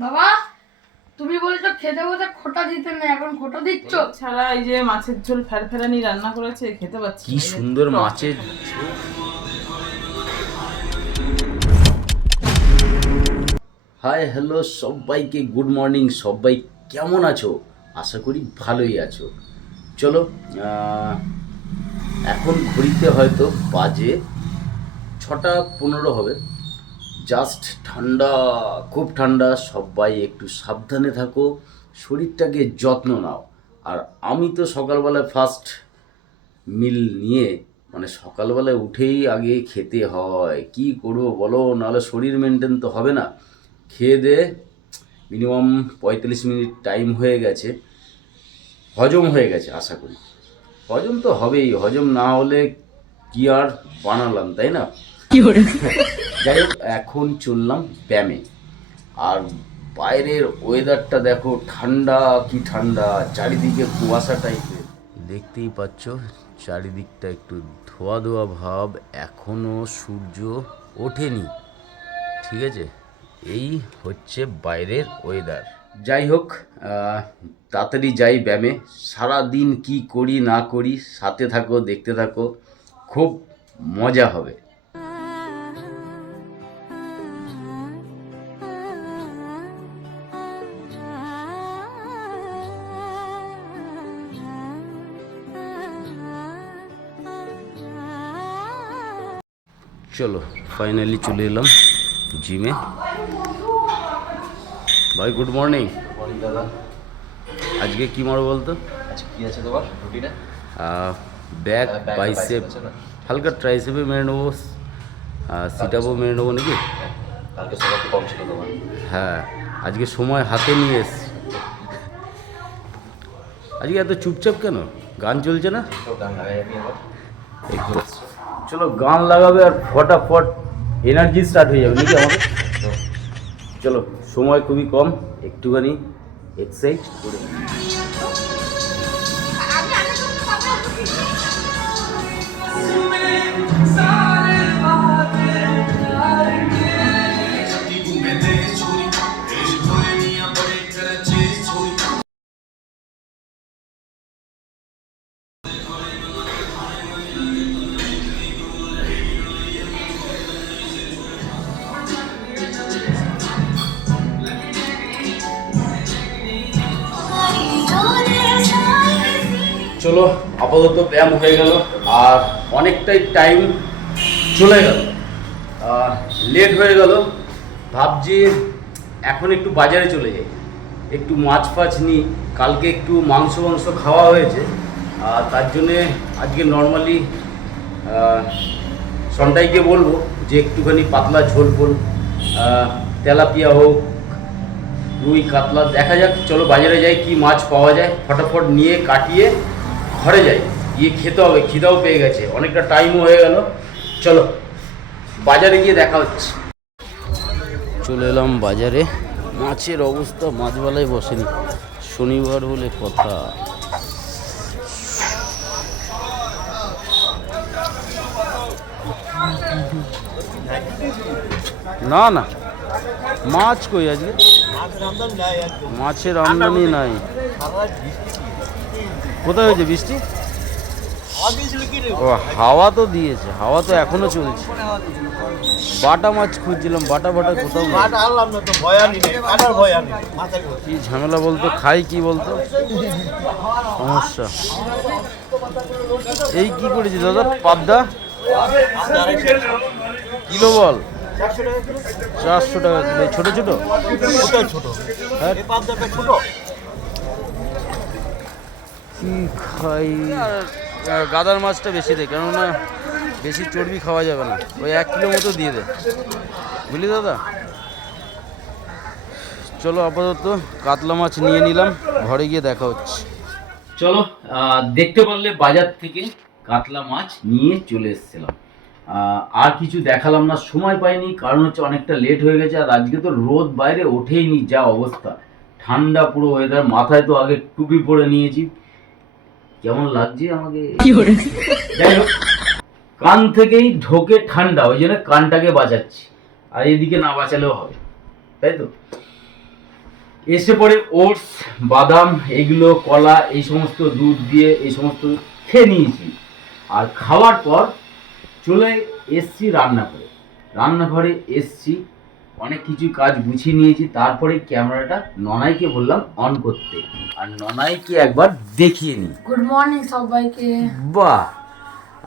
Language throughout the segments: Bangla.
বাবা তুমি বলেছ খেতে বসে খোটা দিতে না এখন খোটা দিচ্ছ? ছাড়া এই যে মাছের ঝোল ফেরফেরানি রান্না করেছে খেতে পাচ্ছি কি সুন্দর মাছের হাই হ্যালো সবাইকে গুড মর্নিং সবাই কেমন আছো? আশা করি ভালোই আছো। চলো আহ, এখন ঘড়িতে হয়তো বাজে ছটা পনেরো হবে। জাস্ট ঠান্ডা খুব ঠান্ডা সবাই একটু সাবধানে থাকো শরীরটাকে যত্ন নাও। আর আমি তো সকালবেলায় ফার্স্ট মিল নিয়ে মানে সকালবেলায় উঠেই আগে খেতে হয়। কি করব বলো? নাহলে শরীর মেনটেন তো হবে না। খেয়ে দে মিনিমাম পঁয়তাল্লিশ মিনিট টাইম হয়ে গেছে। হজম হয়ে গেছে আশা করি। হজম তো হবেই হজম না হলে কি আর বানালাম তাই না? যাই হোক এখন চললাম ব্যায়ামে। আর বাইরের ওয়েদারটা দেখো ঠান্ডা কি ঠান্ডা চারিদিকে কুয়াশা টাইপের দেখতেই পাচ্ছ চারিদিকটা একটু ধোয়া ধোয়া ভাব এখনও সূর্য ওঠেনি। ঠিক আছে? এই হচ্ছে বাইরের ওয়েদার যাই হোক তাড়াতাড়ি যাই ব্যায়ামে। সারা দিন কি করি না করি সাথে থাকো দেখতে থাকো। খুব মজা হবে। চলো ফাইনালি চলে এলাম জিমে। ভাই গুড মর্নিং দাদা। আজকে কি মারো বলতো? আচ্ছা কি আছে তোমার রুটিনে? ব্যাক হ্যাঁ, আর বাইসেপ? হালকা ট্রাইসেপে মেরে নেব। সিট আপও মেরে নেব নাকি? তোমার। হ্যাঁ আজকে সময় হাতে নিয়ে এসছি আজকে এত চুপচাপ কেন? গান চলছে না? গান লাগাই আমি আবার। এই তো। চলো গান লাগাবে আর ফটাফট এনার্জি স্টার্ট হয়ে যাবে, নাকি আমাদের? চলো, সময় খুবই কম, একটুখানি এক্সাইট করে চলো, আপাতত ব্যায়াম হয়ে গেল আর অনেকটাই টাইম চলে গেল। লেট হয়ে গেল। ভাবছি এখন একটু বাজারে চলে যাই। একটু মাছ ফাছ নিই কালকে একটু মাংস মাংস খাওয়া হয়েছে। আর তার জন্যে আজকে নর্মালি সন্টাইকে বলব যে একটুখানি পাতলা ঝোল ফোল তেলাপিয়া হোক, রুই কাতলা, দেখা যাক, চলো বাজারে যাই কি মাছ পাওয়া যায়। ফটাফট নিয়ে কাটিয়ে ঘরে যাই। গিয়ে খেতে হবে, খিদাও পেয়ে গেছে। অনেকটা টাইমও হয়ে গেল। চলো, বাজারে গিয়ে দেখা হচ্ছে। চলে এলাম বাজারে। মাছের অবস্থা মাছবেলায় বসেনি। শনিবার বলে কথা। না না। মাছ কই আজকে? মাছের আমদানি নাই। কোথায় হয়েছে বৃষ্টি? ও হাওয়া তো দিয়েছে হাওয়া তো এখনও চলছে। বাটা মাছ খুঁজছিলাম বাটা বাটা কোথাও। কি ঝামেলা বলতো খাই কি বলতো? সমস্যা। এই কি করেছি দাদা পাবদা? কিলো বল? চারশো টাকা ছোট ছোট? হ্যাঁ। ছোট? কি খাই? গাদার মাছটা বেশি দেয় কেননা বেশি চর্বি খাওয়া যাবে না। ওই এক কিলো মতো দিয়ে দে। বুঝলি দাদা? চলো আপাতত কাতলা মাছ নিয়ে নিলাম ঘরে গিয়ে দেখা হচ্ছে। চলো দেখতে পারলে বাজার থেকে কাতলা মাছ নিয়ে চলে এসেছিলাম। আহ, আর কিছু দেখালাম না সময় পাইনি কারণ হচ্ছে অনেকটা লেট হয়ে গেছে আর আজকে তো রোদ বাইরে ওঠেইনি যা অবস্থা। ঠান্ডা পুরো ওয়েদার মাথায় তো আগে টুপি পরে নিয়েছি। কেমন লাগছে আমাকে? যাই হোক কান থেকেই ঢোকে ঠান্ডা ওই জন্য কানটাকে বাঁচাচ্ছি। আর এদিকে না বাঁচালেও হবে তাই তো? এসে পরে ওটস বাদাম এগুলো কলা এই সমস্ত দুধ দিয়ে এই সমস্ত খেয়ে নিয়েছি। আর খাওয়ার পর চলে এসছি রান্না করে রান্নাঘরে এসছি অনেক কিছু কাজ গুছিয়ে নিয়েছি তারপরে ক্যামেরাটা ননাইকে বললাম অন করতে। আর ননাইকে একবার দেখিয়ে নিই। গুড মর্নিং সবাইকে। বাহ!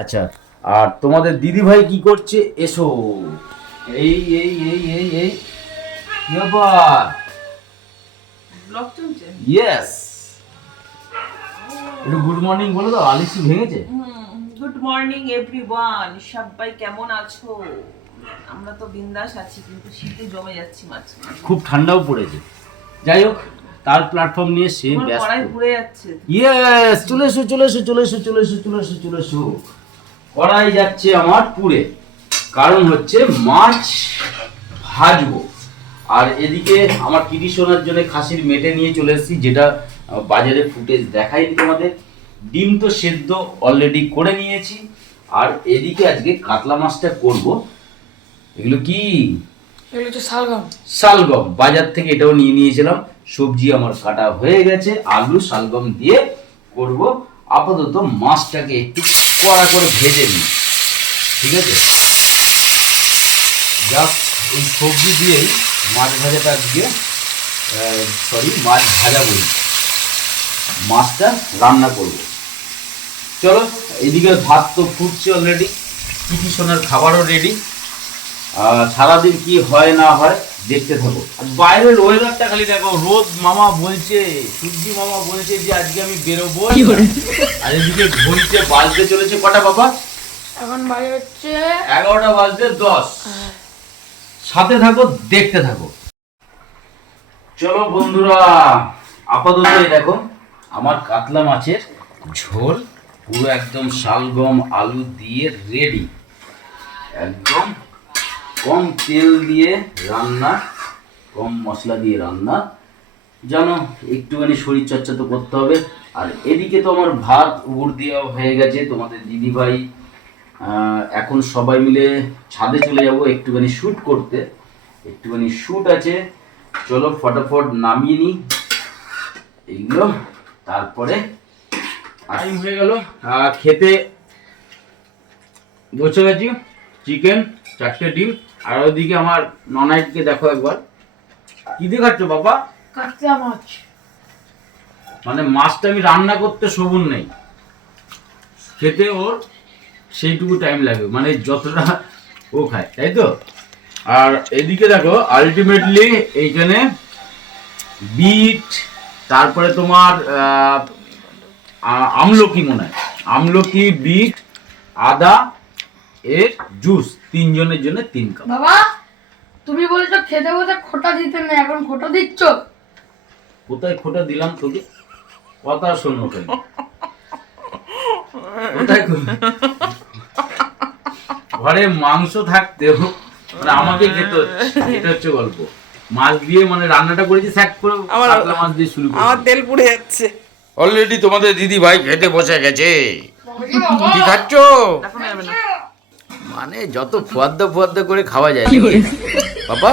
আচ্ছা আর তোমাদের দিদি ভাই কি করছে? এসো। এই এই এই এই এই। কি ব্যাপার? ব্লগ চলছে? ইয়েস একটু গুড মর্নিং বলে দাও আলিসি ভেঙেছে? গুড মর্নিং এভরিওয়ান সবাই কেমন আছো? আমরা তো বিন্দাস আছি কিন্তু শীতে জমে যাচ্ছি মাছ খুব ঠান্ডাও পড়েছে। যাই হোক তার প্ল্যাটফর্ম নিয়ে সে ব্যস্ত। পুড়ে যাচ্ছে। ইয়েস চলে এসো চলে এসো চলে এসো চলে এসো চলে এসো চলে এসো। কড়াই যাচ্ছে আমার পুরে। কারণ হচ্ছে মাছ ভাজবো। আর এদিকে আমার কিরি সোনার জন্য খাসির মেটে নিয়ে চলে এসেছি যেটা বাজারে ফুটেজ দেখাইনি তোমাদের। ডিম তো সেদ্ধ অলরেডি করে নিয়েছি। আর এদিকে আজকে কাতলা মাছটা করব। এগুলো কি? এগুলো হচ্ছে শালগম। শালগম। বাজার থেকে এটাও নিয়ে নিয়েছিলাম। সবজি আমার কাটা হয়ে গেছে। আলু শালগম দিয়ে করব। আপাতত মাছটাকে একটু কড়া করে ভেজে নিই। ঠিক আছে? এই সবজি দিয়েই মাছ ভাজাটা দিয়ে সরি মাছ ভাজা বলি। মাছটা রান্না করব। চলো এদিকে ভাত তো ফুটছে অলরেডি কিছু সোনার খাবারও রেডি সারাদিন কি হয় না হয় দেখতে থাকো। আর বাইরের ওয়েদারটা খালি দেখো রোদ মামা বলছে সূর্যি মামা বলছে যে আজকে আমি বেরোবো। আর এদিকে ঘড়িতে বাজতে চলেছে কটা বাবা? এখন বাজে হচ্ছে এগারোটা বাজতে দশ। সাথে থাকো দেখতে থাকো। চলো বন্ধুরা আপাতত এই দেখো আমার কাতলা মাছের ঝোল পুরো একদম শালগম আলু দিয়ে রেডি একদম কম তেল দিয়ে রান্না কম মশলা দিয়ে রান্না। জানো একটুখানি শরীরচর্চা তো করতে হবে। আর এদিকে তো আমার ভাত উড় দেওয়া হয়ে গেছে তোমাদের দিদিভাই। এখন সবাই মিলে ছাদে চলে যাব একটুখানি শ্যুট করতে। একটুখানি শ্যুট আছে। চলো ফটাফট নামিয়ে নিই। এইগুলো তারপরে টাইম হয়ে গেল। খেতে বসে গেছি চিকেন চারটে ডিম আর ওইদিকে আমার ননাইটকে দেখো একবার। কি দিয়ে খাচ্ছ বাবা? কাতলা মাছ। মানে মাছটা আমি রান্না করতে সবুর নেই। খেতে ওর সেইটুকু টাইম লাগবে মানে যতটা ও খায় তাই তো? আর এদিকে দেখো আলটিমেটলি এইখানে বিট তারপরে তোমার আহ, আমলকি মনে হয়। আমলকি বিট আদা এর জুস তিনজনের জন্য তিন কাপ। বাবা তুমি বলেছ খেতে বসে খোটা দিতে নেই এখন খোটা দিচ্ছ? কোথায় খোটা দিলাম তোকে? কথা শোনো কেন কোথায় ঘরে মাংস থাকতেও মানে আমাকে খেতে হচ্ছে এটা হচ্ছে গল্প। মাছ দিয়ে মানে রান্নাটা করেছি স্যাক করে কাতলা মাছ দিয়ে শুরু আমার তেল পুড়ে যাচ্ছে। অলরেডি তোমাদের দিদি ভাই খেতে বসে গেছে। কি খাচ্ছ? না। মানে যত ফুয়াদ্দা ফুয়াদ্দা করে খাওয়া যায় বাবা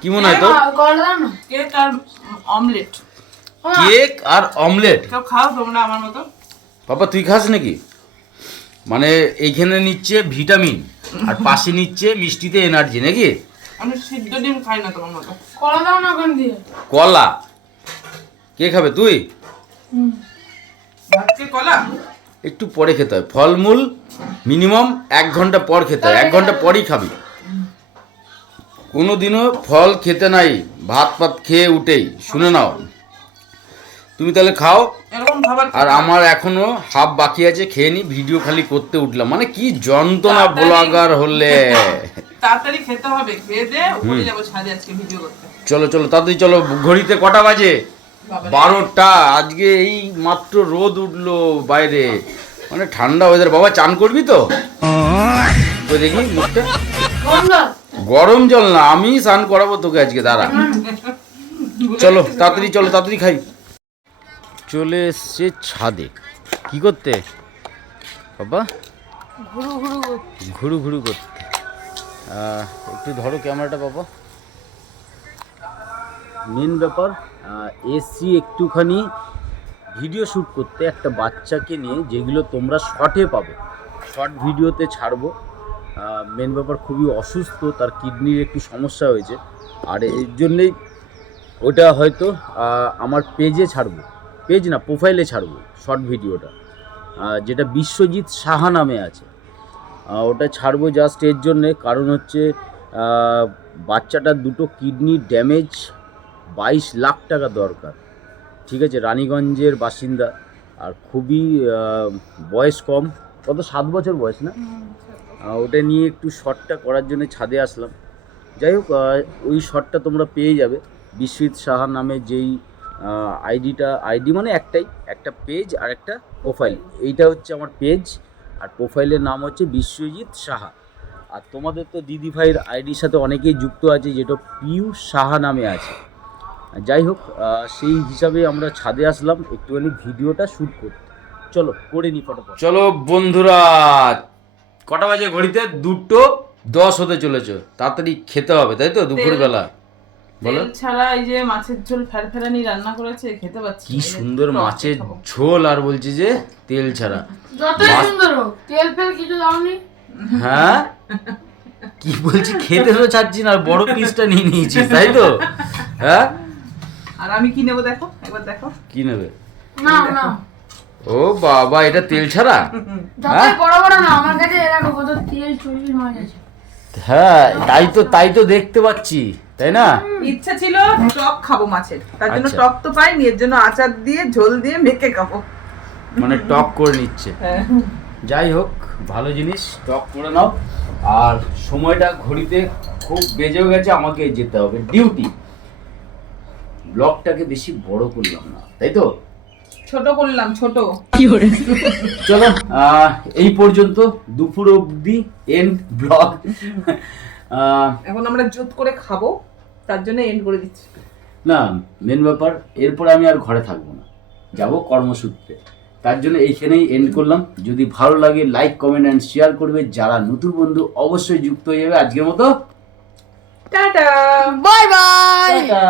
কি মনে হয় তোর? কলা দাও না কেক আর অমলেট। কেক আর অমলেট? কেউ খাও তোমরা আমার মতো? বাবা তুই খাস নাকি? মানে এইখানে নিচ্ছে ভিটামিন আর পাশে নিচ্ছে মিষ্টিতে এনার্জি নাকি? আমি সিদ্ধ ডিম খাই না তোমার মতো। কলা দাও না ওখান দিয়ে। কলা? কে খাবে তুই? কলা? একটু পরে খেতে হয়। ফলমূল মিনিমাম এক ঘণ্টা পর খেতে হয়। এক ঘণ্টা পরই খাবি। কোনো দিনও ফল খেতে নাই ভাত পাত খেয়ে উঠেই। শুনে নাও। তুমি তাহলে খাও। আর আমার এখনও হাফ বাকি আছে খেয়ে নি ভিডিও খালি করতে উঠলাম। মানে কি যন্ত্রণা ব্লগার হলে। তাড়াতাড়ি খেতে হবে খেয়ে দে যাব ছাদে আজকে ভিডিও করতে। চলো চলো তাড়াতাড়ি চলো ঘড়িতে কটা বাজে। বারোটা আজকে এই মাত্র রোদ উঠল বাইরে। মানে ঠান্ডা ওয়েদার বাবা চান করবি তো? তো দেখি মুখটা। গরম জল? না আমি স্নান করাবো তোকে আজকে দাঁড়া। চলো তাড়াতাড়ি চলো তাড়াতাড়ি খাই। চলে এসছে ছাদে। কি করতে? বাবা? ঘুরু ঘুরু করতে। ঘুরু ঘুরু করতে। আহ, একটু ধরো ক্যামেরাটা বাবা। মেন ব্যাপার। এসছি একটুখানি ভিডিও শ্যুট করতে একটা বাচ্চাকে নিয়ে, যেগুলো তোমরা শর্টে পাবে। শর্ট ভিডিওতে ছাড়বো। মেন ব্যাপার খুবই অসুস্থ, তার কিডনির একটু সমস্যা হয়েছে। আর এর জন্যেই ওটা হয়তো আমার পেজে ছাড়বো। পেজ না প্রোফাইলে ছাড়বো শর্ট ভিডিওটা যেটা বিশ্বজিৎ সাহা নামে আছে। ওটা ছাড়বো জাস্ট এর জন্যে। কারণ হচ্ছে বাচ্চাটার দুটো কিডনি ড্যামেজ বাইশ লাখ টাকা দরকার। ঠিক আছে রানীগঞ্জের বাসিন্দা আর খুবই বয়স কম। কত সাত বছর বয়স না? ওটা নিয়ে একটু শটটা করার জন্য ছাদে আসলাম। যাই হোক ওই শটটা তোমরা পেয়ে যাবে। বিশ্বজিৎ সাহা নামে যেই আইডিটা আইডি মানে একটাই একটা পেজ আর একটা প্রোফাইল এইটা হচ্ছে আমার পেজ আর প্রোফাইলের নাম হচ্ছে বিশ্বজিৎ সাহা। আর তোমাদের তো দিদি ভাইয়ের আইডির সাথে অনেকেই যুক্ত আছে যেটা পিউ সাহা নামে আছে। যাই হোক সেই হিসাবে আমরা ছাদে আসলাম একটুখানি ভিডিওটা শ্যুট করতে। চলো করে নি ফটোফট। চলো বন্ধুরা কটা বাজে ঘড়িতে? দুটো দশ হতে চলেছে। তাড়াতাড়ি খেতে হবে তাই তো? দুপুরবেলা। বলো। তেল ছাড়া এই যে মাছের ঝোল ফেরফেরানি রান্না করেছে খেতে পাচ্ছি কি সুন্দর মাছের ঝোল আর বলছে যে তেল ছাড়া। যতই সুন্দর হোক তেল ফেল কিছু দাওনি। হ্যাঁ? কি বলছি খেতে তো ছাড়ছি না আর বড় পিসটা নিয়ে নিয়েছি তাই তো? হ্যাঁ? আর আমি কি নেব দেখো? একবার দেখো। কি নেবে? না না। ও বাবা এটা তেল ছাড়া? যতই বড় বড় না আমার কাছে এরকম কত তেল চর্বি মাছ আছে। হ্যাঁ তাই তো তাই তো দেখতে পাচ্ছি তাই না? ইচ্ছা ছিল টক খাব মাছের। তার জন্য আচ্ছা। টক তো পাইনি এর জন্য আচার দিয়ে ঝোল দিয়ে মেখে খাব। মানে টক করে নিচ্ছে। হ্যাঁ। যাই হোক ভালো জিনিস টক করে নাও। আর সময়টা ঘড়িতে খুব বেজেও গেছে আমাকে যেতে হবে। ডিউটি। ব্লগটাকে বেশি বড় করলাম না তাই তো? ছোট করলাম ছোট। কি করে? চলো এই পর্যন্ত দুপুর অবধি এন্ড ব্লগ এখন আমরা জুত করে খাব তার জন্য এন্ড করে দিচ্ছি। না মেন ব্যাপার এরপরে আমি আর ঘরে থাকব না। যাব কর্মসূত্রে। তার জন্য এইখানেই এন্ড করলাম। যদি ভালো লাগে লাইক কমেন্ট অ্যান্ড শেয়ার করবে। যারা নতুন বন্ধু অবশ্যই যুক্ত হয়ে যাবে আজকের মতো। টাটা! Bye bye tata!